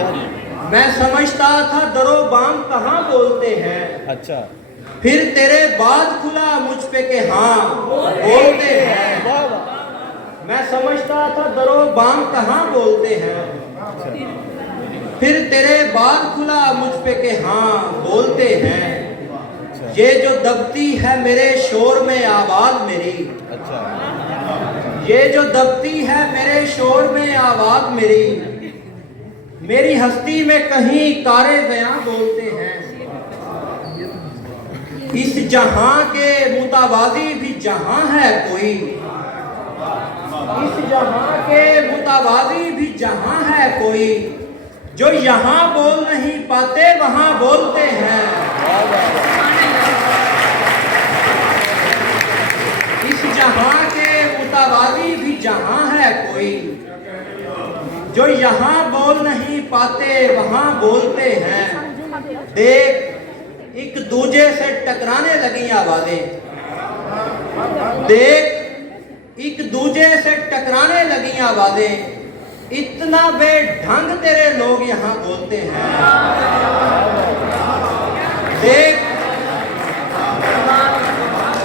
अच्छा जी। मैं समझता था दरो बाम कहाँ बोलते हैं, अच्छा। फिर तेरे बाद खुला मुझ पे के हाँ बोलते हैं। वाह वाह। मैं समझता था दरो बाम कहाँ बोलते हैं, फिर तेरे बाद खुला मुझ पे के हाँ बोलते हैं। ये जो दबती है मेरे शोर में आवाज मेरी, अच्छा। ये जो दबती है मेरे शोर में आवाज मेरी, मेरी हस्ती में कहीं कारे बयां बोलते हैं। इस जहां के मुतावाजी भी जहां है कोई, इस जहां के मुतावाजी भी जहां है कोई, जो यहाँ बोल नहीं पाते वहां बोलते हैं। इस जहां के मुतावाजी भी जहां है कोई, जो यहाँ बोल नहीं पाते वहां बोलते हैं। देख एक दूजे से टकराने लगी आवाजें, देख एक दूजे से टकराने लगी आवाजें, इतना बेढंग तेरे लोग यहाँ बोलते हैं। देख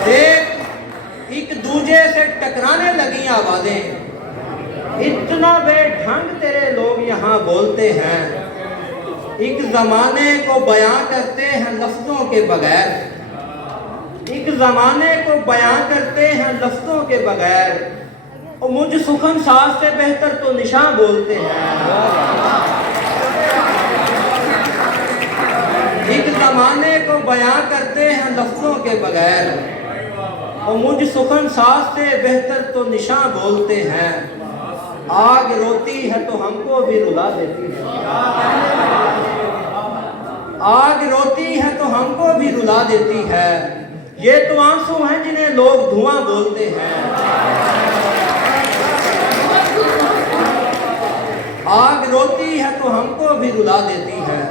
देख एक दूजे से टकराने लगी आवाजें, इतना बेढंग तेरे लोग यहाँ बोलते हैं। एक जमाने को बयां करते हैं लफ्जों के बगैर, एक जमाने को बयां करते हैं लफ्जों के बगैर, और मुझ सुखन साज से बेहतर तो निशान बोलते हैं। एक जमाने को बयां करते हैं लफ्जों के बगैर, और मुझ सुखन साज से बेहतर तो निशान बोलते हैं। आग रोती है तो हमको भी रुला देती है, आग रोती है तो हमको भी रुला देती है। ये तो आंसू हैं जिन्हें लोग धुआं बोलते हैं। आग रोती है तो हमको भी रुला देती है।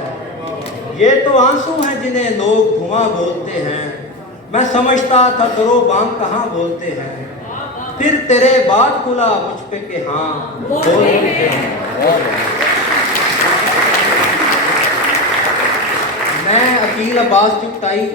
ये तो आंसू हैं जिन्हें लोग धुआं बोलते हैं। मैं समझता था दरो बाम कहाँ बोलते हैं, फिर तेरे बाद खुला मुझ पे के हाँ बोलते हैं। मैं अकील अब्बास चुगताई